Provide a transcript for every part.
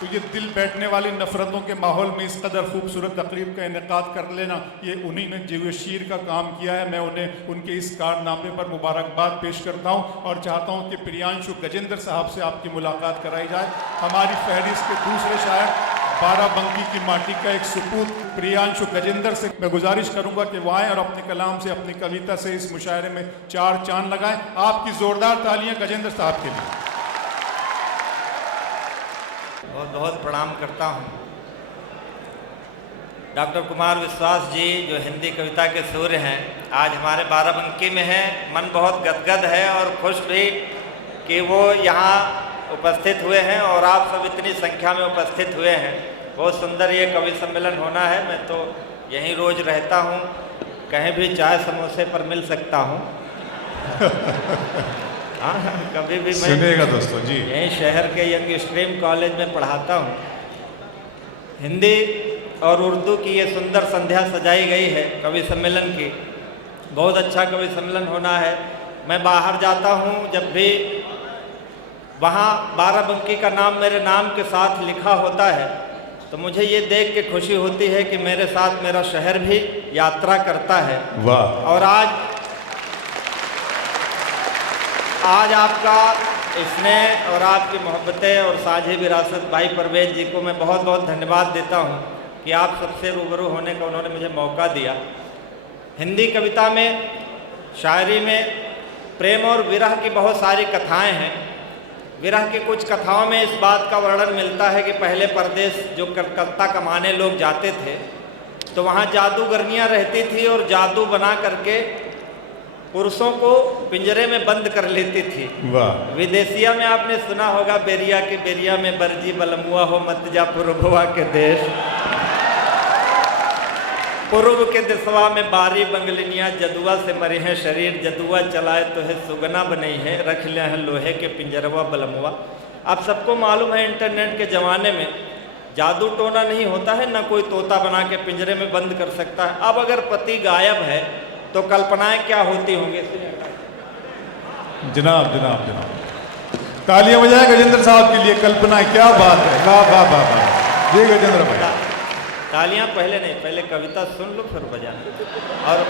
तो ये दिल बैठने वाली नफरतों के माहौल में इस कदर खूबसूरत तकरीब का इनेकाद कर लेना, ये उन्हीं ने जीव शीर का काम किया है। मैं उन्हें उनके इस कारनामे पर मुबारकबाद पेश करता हूँ और चाहता हूँ कि प्रियांशु गजेंद्र साहब से आपकी मुलाकात कराई जाए। हमारी फहरिस्त के दूसरे शायर बाराबंकी की माटी का एक सपूत प्रियांशु गजेंद्र से मैं गुजारिश करूंगा कि वो आए और अपने कलाम से, अपनी कविता से इस मुशायरे में चार चांद लगाएं। आपकी जोरदार तालियां गजेंद्र साहब के लिए। बहुत बहुत प्रणाम करता हूँ। डॉक्टर कुमार विश्वास जी जो हिंदी कविता के सूर्य हैं, आज हमारे बाराबंकी में हैं। मन बहुत गदगद है और खुश भी कि वो यहाँ उपस्थित हुए हैं और आप सब इतनी संख्या में उपस्थित हुए हैं। बहुत सुंदर ये कवि सम्मेलन होना है। मैं तो यहीं रोज रहता हूँ, कहीं भी चाय समोसे पर मिल सकता हूँ। हाँ, कभी भी मैं सुनिएगा दोस्तों जी, यहीं शहर के यंग स्ट्रीम कॉलेज में पढ़ाता हूँ। हिंदी और उर्दू की ये सुंदर संध्या सजाई गई है कवि सम्मेलन की। बहुत अच्छा कवि सम्मेलन होना है। मैं बाहर जाता हूँ, जब भी वहाँ बाराबंकी का नाम मेरे नाम के साथ लिखा होता है तो मुझे ये देख के खुशी होती है कि मेरे साथ मेरा शहर भी यात्रा करता है। वाह। और आज आपका स्नेह और आपकी मोहब्बतें और साझी विरासत भाई परवेज जी को मैं बहुत बहुत धन्यवाद देता हूँ कि आप सबसे रूबरू होने का उन्होंने मुझे मौका दिया। हिंदी कविता में, शायरी में प्रेम और विरह की बहुत सारी कथाएं हैं। विरह की कुछ कथाओं में इस बात का वर्णन मिलता है कि पहले परदेश जो कलकत्ता कमाने लोग जाते थे तो वहाँ जादूगरनियाँ रहती थी और जादू बना करके पुरुषों को पिंजरे में बंद कर लेती थी। वाह। विदेशिया में आपने सुना होगा, बेरिया के बेरिया में बरजी बलमुआ हो मत जा पुरबुआ के देश। पूर्व के दिसवा में बारी बंगलिनियाँ जदुआ से मरे हैं शरीर, जदुआ चलाए तो है सुगना बनी है, रख लिया है लोहे के पिंजरवा बलमुआ। आप सबको मालूम है इंटरनेट के ज़माने में जादू टोना नहीं होता है, ना कोई तोता बना के पिंजरे में बंद कर सकता है। अब अगर पति गायब है तो कल्पनाएं क्या होती होंगी। जनाब जनाब जनाब, तालियां बजाएं गजेंद्र साहब के लिए। कल्पना, क्या बात है, वाह वाह वाह वाह जी गजेंद्र भाई। तालियां पहले नहीं, पहले कविता सुन लो फिर बजा। और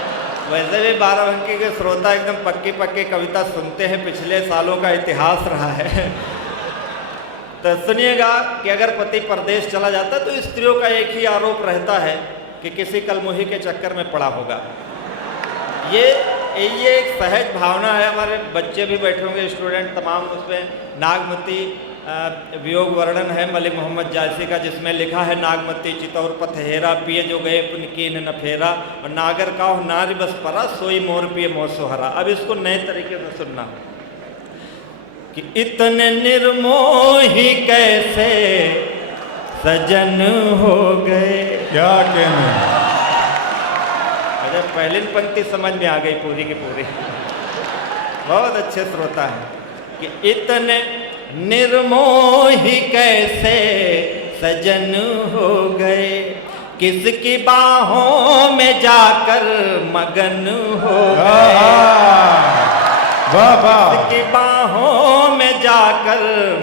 वैसे भी बाराबंकी के श्रोता एकदम पक्की पक्की कविता सुनते हैं, पिछले सालों का इतिहास रहा है। तो सुनिएगा कि अगर पति परदेश चला जाता तो स्त्रियों का एक ही आरोप रहता है कि किसी कलमुही के चक्कर में पड़ा होगा। ये एक सहज भावना है। हमारे बच्चे भी बैठे होंगे, स्टूडेंट तमाम, उसमें नागमती वियोग वर्णन है मलिक मोहम्मद जायसी का, जिसमें लिखा है नागमती चितौर पथहेरा, पिए जो गए पुन कीन न फेरा, और नागर का नारी बस परा, सोई मोर पिए मोसोहरा। अब इसको नए तरीके से सुनना कि इतने निर्मोही कैसे सजन हो गए। क्या कहने, पहली पंक्ति समझ में आ गई पूरी की पूरी। बहुत अच्छे श्रोता हैं कि इतने निर्मोही कैसे सजन हो गए, किसकी बाहों में जाकर मगन हो गए, वाह वाह, किसकी बाहों में जाकर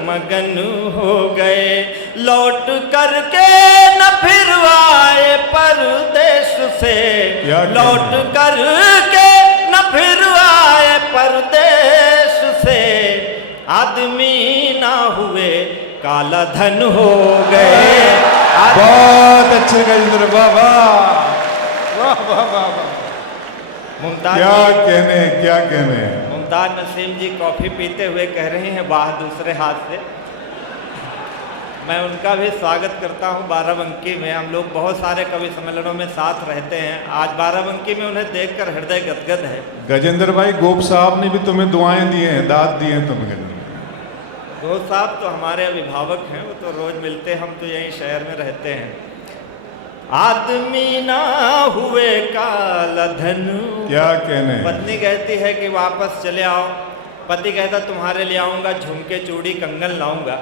मगन हो गए, लौट करके न फिर आए परदेश से, लौट करके न फिर आए परदेश से, आदमी ना हुए काला धन हो गए। बहुत अच्छे गजेंद्र, वाह वाह वाह वाह वाह। मुमताज, क्या कहने, क्या कहने। मुमताज नसीम जी कॉफ़ी पीते हुए कह रही हैं वाह दूसरे हाथ से। मैं उनका भी स्वागत करता हूं। बाराबंकी में हम लोग बहुत सारे कवि सम्मेलनों में साथ रहते हैं। आज बाराबंकी में उन्हें देखकर हृदय गदगद है। गजेंद्र भाई, गोप साहब ने भी तुम्हें दुआएं दी हैं, दाद दिए हैं तुम्हें। गोप साहब तो हमारे अभिभावक हैं, वो तो रोज मिलते, हम तो यहीं शहर में रहते हैं। आदमी ना हुए काला धन, क्या कहने। पत्नी कहती है कि वापस चले आओ, पति कहता तुम्हारे लिए आऊँगा, झुमके चूड़ी कंगन लाऊंगा।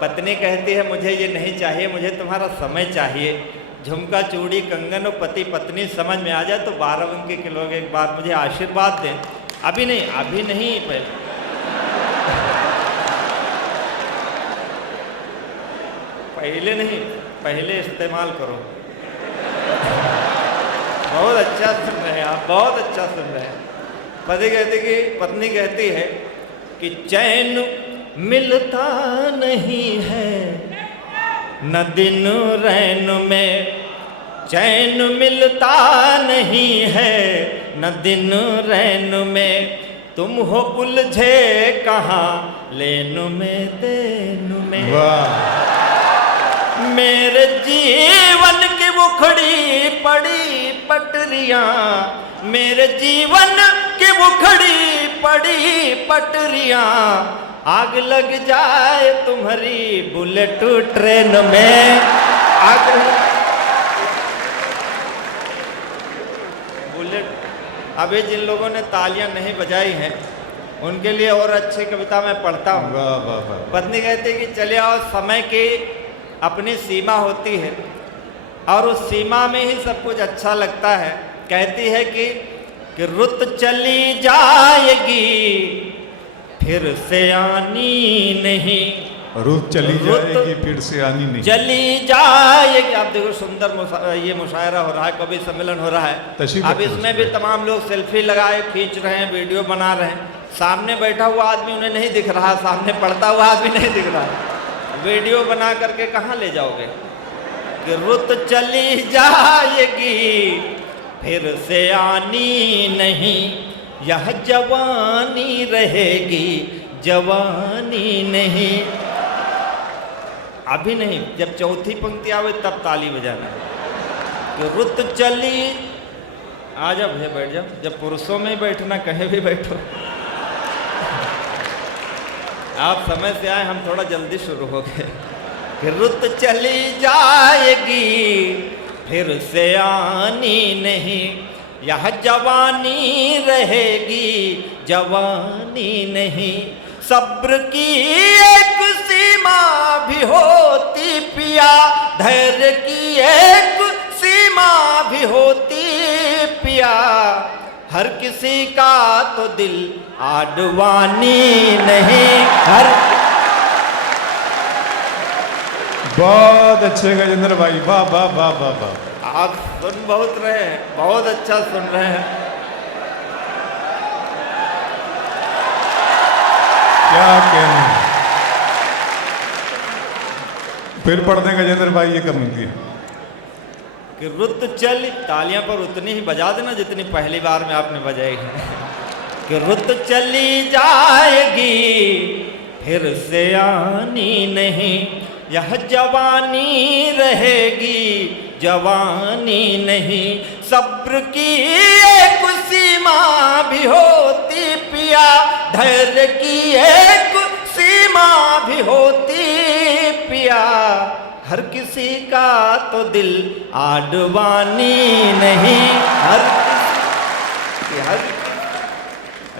पत्नी कहती है मुझे ये नहीं चाहिए, मुझे तुम्हारा समय चाहिए। झुमका चूड़ी कंगन और पति पत्नी समझ में आ जाए तो बाराबंकी के लोग एक बार मुझे आशीर्वाद दें। अभी नहीं पहले। पहले नहीं, पहले इस्तेमाल करो। बहुत अच्छा सुन रहे हैं आप, बहुत अच्छा सुन रहे हैं। पत्नी कहती है कि चैन मिलता नहीं है न दिन रैन में, चैन मिलता नहीं है न दिन रैन में, तुम हो उलझे कहाँ लेन में देन में। मेरे जीवन की उखड़ी पड़ी पटरियां, मेरे जीवन की उखड़ी पड़ी पटरियां, आग लग जाए तुम्हारी बुलेट ट्रेन में। आग बुलेट। अभी जिन लोगों ने तालियां नहीं बजाई हैं उनके लिए और अच्छी कविता मैं पढ़ता हूँ। पत्नी कहती है कि चले आओ, समय की अपनी सीमा होती है और उस सीमा में ही सब कुछ अच्छा लगता है। कहती है कि रुत चली जाएगी फिर से आनी नहीं, रुत चली जाएगी फिर से आनी नहीं, चली जाएगी। आप देखो सुंदर ये मुशायरा हो रहा है, कवि सम्मेलन हो रहा है। अब इसमें भी तमाम लोग सेल्फी लगाए खींच रहे हैं, वीडियो बना रहे हैं। सामने बैठा हुआ आदमी उन्हें नहीं दिख रहा, सामने पढ़ता हुआ आदमी नहीं दिख रहा। वीडियो बना करके कहाँ ले जाओगे? कि रुत चली जाएगी फिर से आनी नहीं, यह जवानी रहेगी जवानी नहीं। अभी नहीं, जब चौथी पंक्ति आवे तब ताली बजाना। कि रुत चली, आ जा भैया बैठ जाओ, जब पुरुषों में बैठना कहीं भी बैठो। आप समय से आए, हम थोड़ा जल्दी शुरू हो गए। कि रुत चली जाएगी फिर से आनी नहीं, यह जवानी रहेगी जवानी नहीं। सब्र की एक सीमा भी होती पिया, धैर्य की एक सीमा भी होती पिया, हर किसी का तो दिल आडवानी नहीं। हर बहुत अच्छे गजेंद्र भाई, वाह वाह वाह वाह वाह। आप सुन बहुत रहे हैं, बहुत अच्छा सुन रहे हैं। क्या कहने, फिर पढ़ दें गजेंद्र भाई ये कमेंट्री। कि रुत चली, तालियां पर उतनी ही बजा देना जितनी पहली बार में आपने बजाई है। कि रुत चली जाएगी फिर से आनी नहीं, यह जवानी रहेगी जवानी नहीं। सब्र की एक सीमा भी होती पिया, धैर्य की एक सीमा भी होती पिया, हर किसी का तो दिल आडवानी नहीं।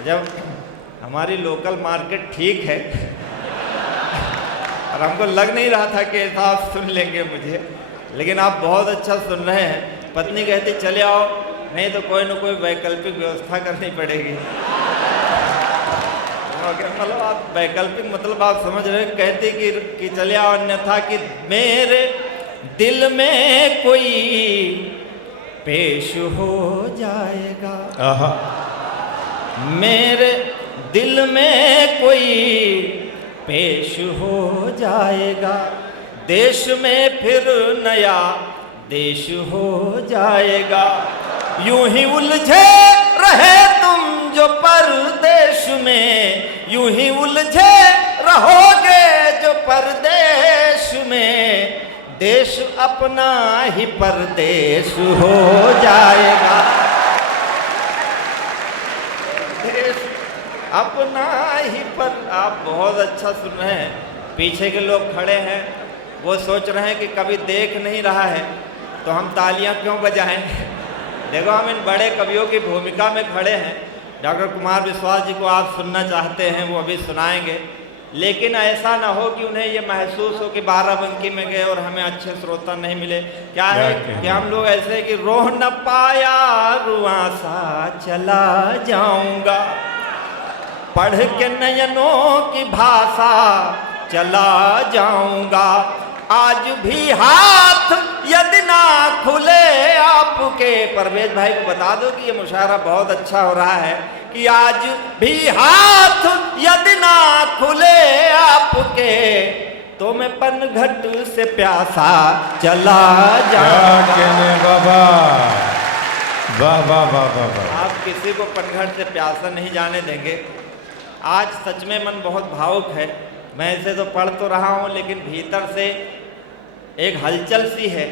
जब हमारी लोकल मार्केट ठीक है और हमको लग नहीं रहा था कि ऐसा आप सुन लेंगे मुझे, लेकिन आप बहुत अच्छा सुन रहे हैं। पत्नी कहती चले आओ, नहीं तो कोई न कोई वैकल्पिक व्यवस्था करनी पड़ेगी। मतलब आप वैकल्पिक मतलब आप समझ रहे हैं। कहती कि चले आओ, अन्यथा कि मेरे दिल में कोई पेश हो जाएगा, मेरे दिल में कोई पेश हो जाएगा, देश में फिर नया देश हो जाएगा। यूं ही उलझे रहे तुम जो परदेश में, यूं ही उलझे रहोगे जो परदेश में, देश अपना ही परदेश हो जाएगा, देश अपना ही पर। आप बहुत अच्छा सुन रहे हैं। पीछे के लोग खड़े हैं, वो सोच रहे हैं कि कभी देख नहीं रहा है तो हम तालियां क्यों बजाएं। देखो, हम इन बड़े कवियों की भूमिका में खड़े हैं। डॉक्टर कुमार विश्वास जी को आप सुनना चाहते हैं, वो अभी सुनाएंगे, लेकिन ऐसा ना हो कि उन्हें ये महसूस हो कि बाराबंकी में गए और हमें अच्छे श्रोता नहीं मिले। क्या है कि हम लोग ऐसे कि रोह न पाया रुआ सा चला जाऊंगा, पढ़ के नयनों की भाषा चला जाऊंगा, आज भी हाथ यदि ना खुले आपके। परवेज भाई को बता दो कि ये मुशायरा बहुत अच्छा हो रहा है कि आज भी हाथ यदि ना खुले आपके, तो मैं पनघट से प्यासा चला जाऊंगा। बाबा वाह वाह वाह वाह वाह। आप किसी को पनघट से प्यासा नहीं जाने देंगे। आज सच में मन बहुत भावुक है। मैं इसे तो पढ़ तो रहा हूँ, लेकिन भीतर से एक हलचल सी है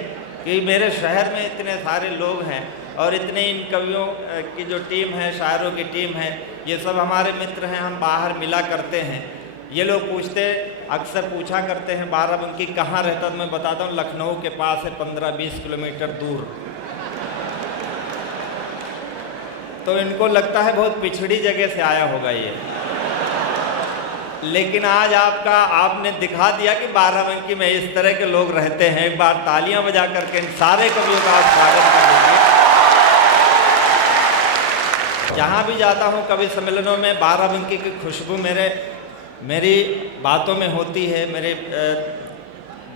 कि मेरे शहर में इतने सारे लोग हैं और इतने इन कवियों की जो टीम है, शायरों की टीम है, ये सब हमारे मित्र हैं। हम बाहर मिला करते हैं। ये लोग अक्सर पूछा करते हैं बाराबंकी कहाँ रहता, तो मैं बताता हूँ लखनऊ के पास है, 15-20 किलोमीटर दूर। तो इनको लगता है बहुत पिछड़ी जगह से आया होगा ये, लेकिन आज आपने दिखा दिया कि बाराबंकी में इस तरह के लोग रहते हैं। एक बार तालियां बजा करके इन सारे कवियों का आप स्वागत कर लीजिए। जहाँ भी जाता हूँ कवि सम्मेलनों में, बाराबंकी की खुशबू मेरी बातों में होती है, मेरे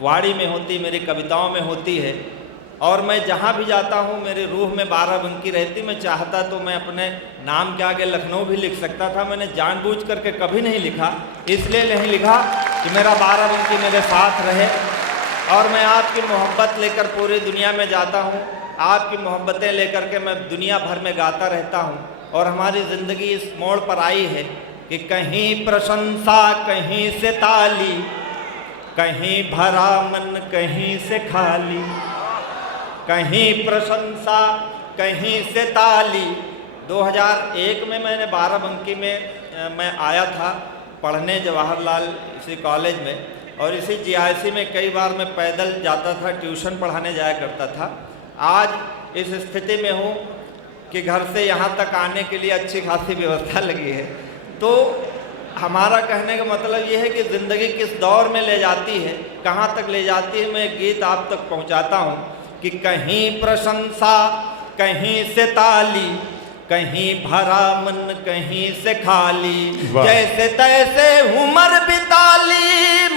वाणी में होती, मेरी कविताओं में होती है। और मैं जहाँ भी जाता हूँ मेरी रूह में बाराबंकी रहती। मैं चाहता तो मैं अपने नाम के आगे लखनऊ भी लिख सकता था, मैंने जानबूझ करके कभी नहीं लिखा। इसलिए नहीं लिखा कि मेरा बाराबंकी मेरे साथ रहे। और मैं आपकी मोहब्बत लेकर पूरी दुनिया में जाता हूँ, आपकी मोहब्बतें लेकर के मैं दुनिया भर में गाता रहता हूँ। और हमारी ज़िंदगी इस मोड़ पर आई है कि कहीं प्रशंसा, कहीं से ताली, कहीं भरा मन, कहीं से खाली। कहीं प्रशंसा, कहीं से ताली। 2001 में मैंने बाराबंकी में मैं आया था पढ़ने जवाहरलाल इसी कॉलेज में, और इसी जीआईसी में कई बार मैं पैदल जाता था, ट्यूशन पढ़ाने जाया करता था। आज इस स्थिति में हूँ कि घर से यहाँ तक आने के लिए अच्छी खासी व्यवस्था लगी है। तो हमारा कहने का मतलब ये है कि ज़िंदगी किस दौर में ले जाती है, कहाँ तक ले जाती है। मैं गीत आप तक पहुँचाता हूँ कि कहीं प्रशंसा, कहीं से ताली, कहीं भरा मन, कहीं से खाली। जैसे तैसे उम्र बिताली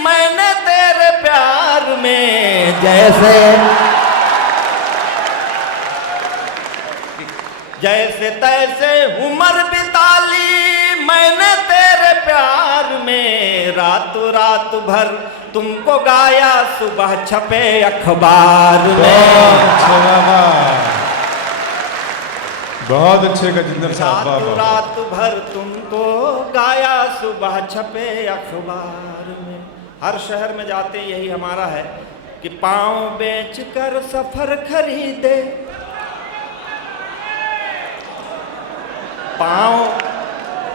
मैंने तेरे प्यार में, जैसे तैसे उम्र बिताली मैंने तेरे प्यार में। रातों रात भर तुमको गाया, सुबह छपे अखबार में। बहुत अच्छे गजेंद्र साहब। रातों रात भर तुमको गाया, सुबह छपे अखबार में। हर शहर में जाते यही हमारा है कि पाँव बेच कर सफर खरीदे,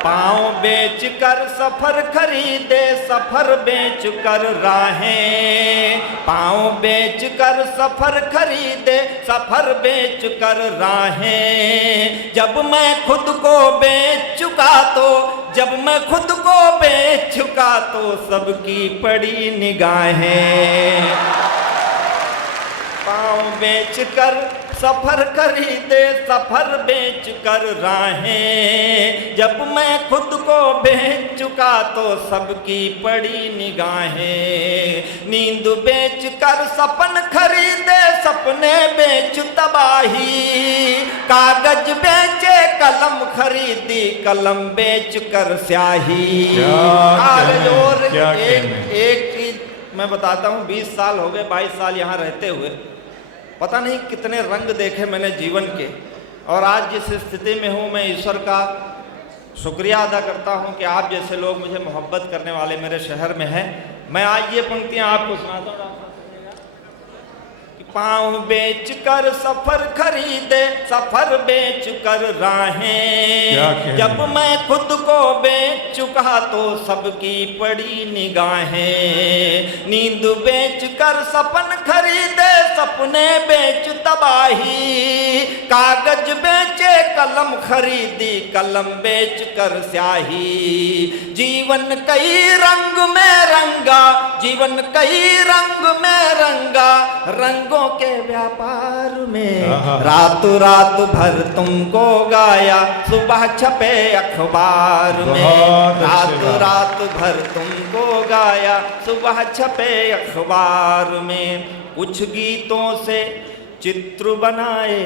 पाँव बेच कर सफर खरीदे, सफर बेच कर राहें। पाँव बेच कर सफर खरीदे, सफर बेच कर राहें। जब मैं खुद को बेच चुका तो, जब मैं खुद को बेच चुका तो सबकी पड़ी निगाहें। पाँव बेच कर सफर खरीदे, सफर बेच कर राहें। जब मैं खुद को बेच चुका तो सबकी पड़ी निगाहें। नींद बेच कर सपन खरीदे, सपने बेच तबाही। कागज बेचे कलम खरीदी, कलम बेच कर स्याही। कागज और एक चीज मैं बताता हूँ, 20 साल हो गए, 22 साल यहाँ रहते हुए, पता नहीं कितने रंग देखे मैंने जीवन के। और आज जिस स्थिति में हूँ, मैं ईश्वर का शुक्रिया अदा करता हूँ कि आप जैसे लोग मुझे मोहब्बत करने वाले मेरे शहर में हैं। मैं आज ये पंक्तियाँ आपको सुनाता हूँ। पाँव बेच कर सफर खरीदे, सफर बेच कर राहें। जब मैं खुद को बेच चुका तो सबकी पड़ी निगाहें। नींद बेच कर सपन खरीदे, सपने बेच तबाही। कागज बेचे कलम खरीदी, कलम बेच कर स्याही। जीवन कई रंग में रंगा, जीवन कई रंग में रंगा, रंगों के व्यापार में, रातों रात भर तुमको गाया सुबह छपे अखबार में, रातों रात भर तुमको गाया सुबह छपे अखबार में। कुछ गीतों से चित्र बनाए,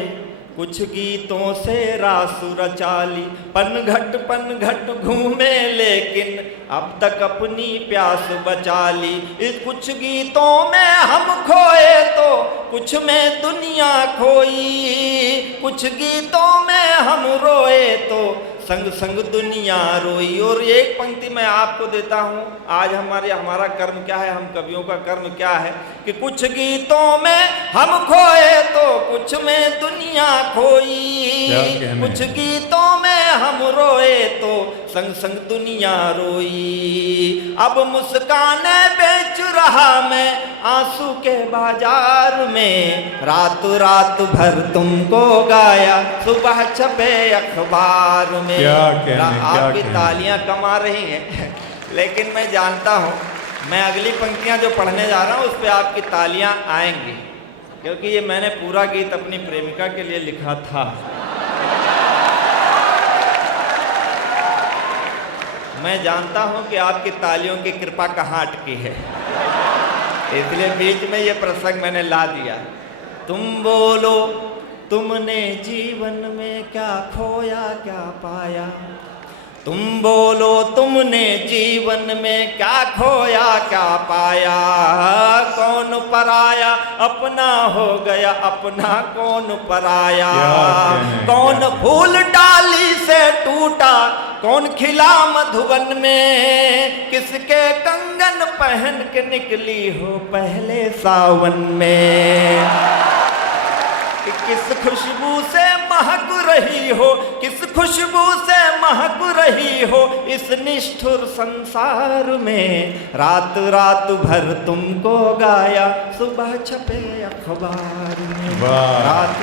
कुछ गीतों से रास रचाली, पनघट घूमे लेकिन अब तक अपनी प्यास बचा ली। इस कुछ गीतों में हम खोए तो कुछ में दुनिया खोई, कुछ गीतों में हम रोए तो संग संग दुनिया रोई। और एक पंक्ति मैं आपको देता हूँ, आज हमारा कर्म क्या है, हम कवियों का कर्म क्या है कि कुछ गीतों में हम खोए तो कुछ में दुनिया खोई, कुछ गीतों में हम रोए तो संग संग दुनिया रोई। अब मुस्काने बेच रहा मैं आंसू के बाजार में, रात रात भर तुमको गाया सुबह छपे अखबार में। आपकी तालियां कमा रही हैं लेकिन मैं जानता हूं मैं अगली पंक्तियां जो पढ़ने जा रहा हूं उस पे आपकी तालियां आएंगी, क्योंकि ये मैंने पूरा गीत अपनी प्रेमिका के लिए लिखा था। मैं जानता हूं कि आपकी तालियों की कृपा कहाँ अटकी है, इसलिए बीच में ये प्रसंग मैंने ला दिया। तुम बोलो तुमने जीवन में क्या खोया क्या पाया, तुम बोलो तुमने जीवन में क्या खोया क्या पाया। कौन पराया अपना हो गया, अपना कौन पराया। कौन फूल डाली से टूटा, कौन खिला मधुवन में, किसके कंगन पहन के निकली हो पहले सावन में। किस खुशबू से महक रही हो, किस खुशबू से महक रही हो इस निष्ठुर संसार में, रात रात भर तुमको गाया सुबह छपे अखबार में, रात